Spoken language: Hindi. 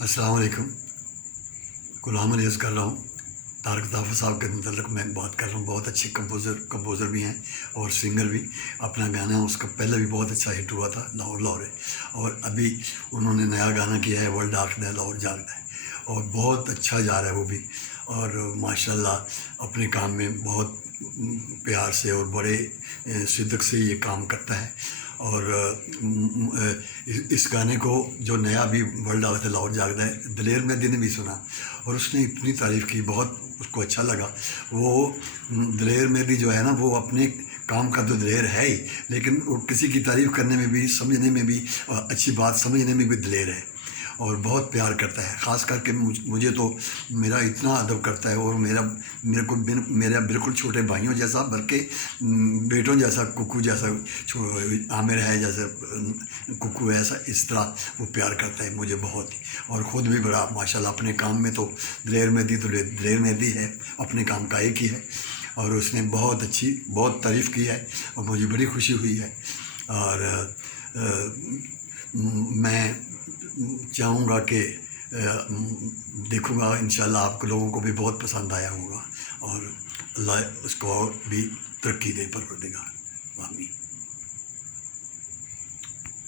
अस्सलाम वालेकुम। गुलाम अली कर रहा हूँ। तारक ताफ़र साहब के मतलब मैं बात कर रहा हूँ। बहुत अच्छे कंपोज़र भी हैं और सिंगर भी। अपना गाना उसका पहले भी बहुत अच्छा हिट हुआ था, लाहौर लाहौर है। और अभी उन्होंने नया गाना किया है, वर्ल्ड आखदा है लाहौर जागदा है, और बहुत अच्छा जा रहा है वो भी। और माशाल्लाह अपने काम में बहुत प्यार से और बड़े शिद्दत से ये काम करता है। और इस गाने को जो नया अभी वर्ल्ड आखदा है लाहौर जागदा है, दलेर मेहदी ने भी सुना और उसने इतनी तारीफ़ की, बहुत उसको अच्छा लगा। वो दलेर मेहदी जो है ना, वो अपने काम का तो दलेर है ही, लेकिन वो किसी की तारीफ़ करने में भी, समझने में भी, अच्छी बात समझने में भी दलेर है और बहुत प्यार करता है। ख़ास करके मुझे तो मेरा इतना अदब करता है, और मेरा बिल्कुल छोटे भाइयों जैसा, बल्कि बेटों जैसा, कुकू जैसा, आमिर है जैसे कुकू है, ऐसा इस तरह वो प्यार करता है मुझे बहुत ही। और ख़ुद भी बड़ा माशाल्लाह अपने काम में तो दलेर मेहदी है, अपने काम का एक ही है। और उसने बहुत अच्छी बहुत तारीफ़ की है और मुझे बड़ी खुशी हुई है। और मैं चाहूँगा कि देखूँगा इंशाल्लाह आप लोगों को भी बहुत पसंद आया होगा, और अल्लाह उसको और भी तरक्की दे, परवरदिगार। आमीन।